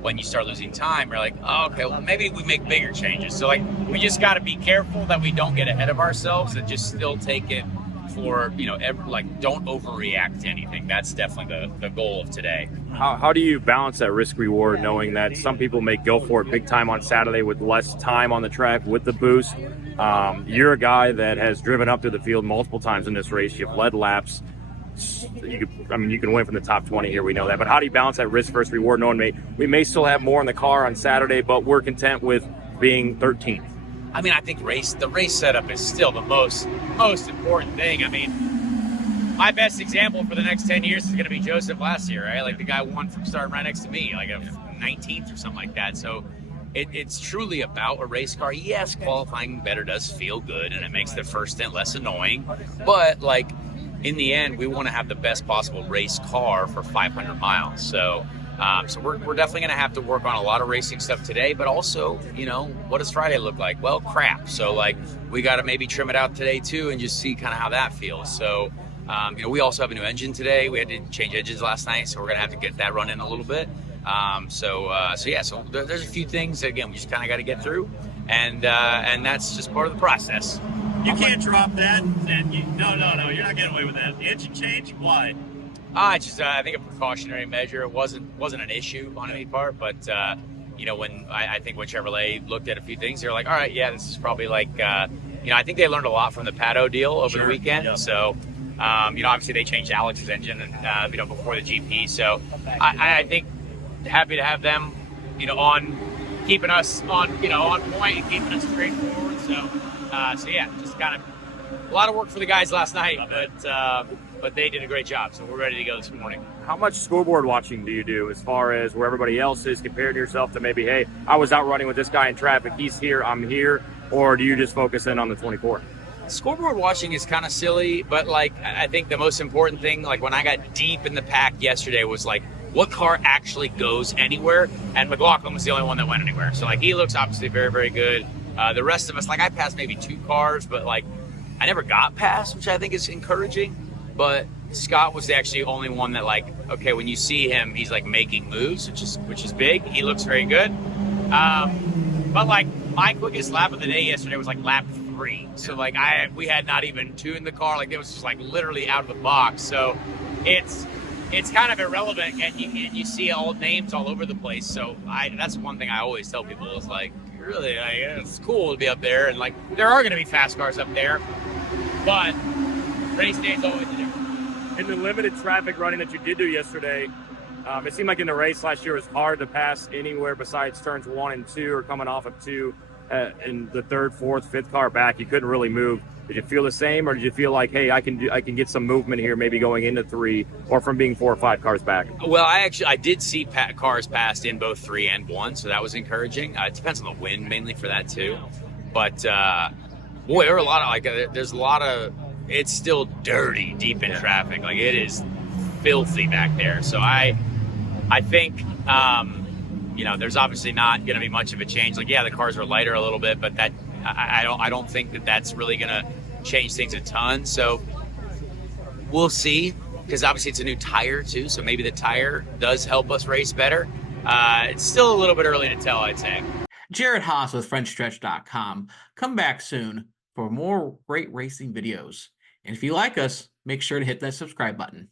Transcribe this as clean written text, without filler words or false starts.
when you start losing time, you're like, oh, okay, well, maybe we make bigger changes. So like, we just got to be careful that we don't get ahead of ourselves and just still take it for, don't overreact to anything. That's definitely the goal of today. How do you balance that risk reward, knowing that some people may go for it big time on Saturday with less time on the track with the boost? You're a guy that has driven up to the field multiple times in this race. You've led laps. You can win from the top 20 here. We know that. But how do you balance that risk versus reward, knowing we may still have more in the car on Saturday, but we're content with being 13th? I mean, I think the race setup is still the most important thing. I mean, my best example for the next 10 years is going to be Joseph last year, right? Like, the guy won from starting right next to me, like a 19th or something like that. So it's truly about a race car. Yes, qualifying better does feel good, and it makes the first stint less annoying. But, like, in the end, we want to have the best possible race car for 500 miles. So we're definitely going to have to work on a lot of racing stuff today, but also, what does Friday look like? Well, crap. So, like, we got to maybe trim it out today too and just see kind of how that feels. So, we also have a new engine today. We had to change engines last night, so we're going to have to get that running a little bit. So there's a few things that, again, we just kind of got to get through, and that's just part of the process. You can't drop that, and no, you're not getting away with that. The engine change, why? It's just I think a precautionary measure. It wasn't an issue on any part, but when I think when Chevrolet looked at a few things, they were like, all right, yeah, this is probably like I think they learned a lot from the Pato deal over the weekend. Yep. So obviously they changed Alex's engine and before the GP. So I think happy to have them on keeping us on point and keeping us straightforward. So yeah, just kind of a lot of work for the guys last night, but they did a great job, so we're ready to go this morning. How much scoreboard watching do you do as far as where everybody else is compared to yourself to maybe, hey, I was out running with this guy in traffic, he's here, I'm here, or do you just focus in on the 24? Scoreboard watching is kind of silly, but like I think the most important thing, like when I got deep in the pack yesterday, was like what car actually goes anywhere, and McLaughlin was the only one that went anywhere. So like he looks obviously very, very good. The rest of us, like I passed maybe 2 cars, but like I never got past, which I think is encouraging. But Scott was actually the only one that, like, okay, when you see him, he's like making moves, which is big. He looks very good. But like my quickest lap of the day yesterday was like lap 3. So like we had not even 2 in the car. Like it was just like literally out of the box. So it's kind of irrelevant, and you see all names all over the place. So that's one thing I always tell people is like, really, it's cool to be up there, and like there are going to be fast cars up there, but race day is always a difference. In the limited traffic running that you did do yesterday, it seemed like in the race last year it was hard to pass anywhere besides turns 1 and 2 or coming off of 2 in the 3rd, 4th, 5th car back. You couldn't really move. Did you feel the same, or did you feel like, hey, I can get some movement here, maybe going into 3 or from being 4 or 5 cars back? Well, I did see cars passed in both 3 and 1, so that was encouraging. It depends on the wind mainly for that too. But boy, there were a lot of there's a lot of. It's still dirty deep in traffic. Like it is filthy back there. So I think there's obviously not going to be much of a change. Like the cars are lighter a little bit, but that I don't think that's really going to change things a ton. So we'll see, because obviously it's a new tire too. So maybe the tire does help us race better. It's still a little bit early to tell, I'd say. Jared Haas with Frontstretch.com. Come back soon for more great racing videos. And if you like us, make sure to hit that subscribe button.